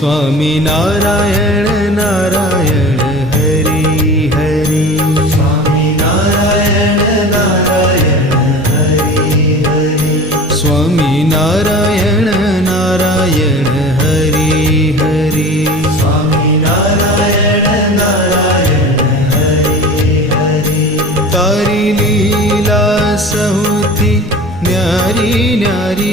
स्वामी नारायण नारायण हरि हरि स्वामी नारायण नारायण हरि हरि स्वामी नारायण नारायण हरि हरि स्वामी नारायण नारायण हरि हरि तारी लीला सहुती न्यारी न्यारी